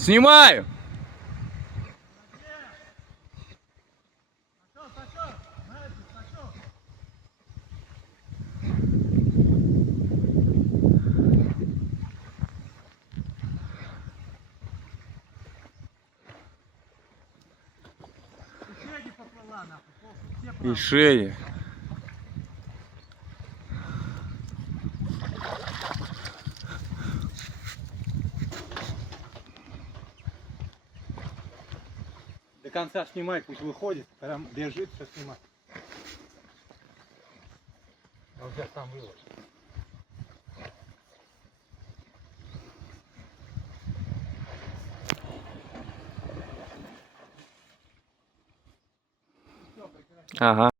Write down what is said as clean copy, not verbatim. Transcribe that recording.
Снимаю! И шея. До конца снимай, пусть выходит, прям бежит, все снимай. А у тебя там выложи. Ага.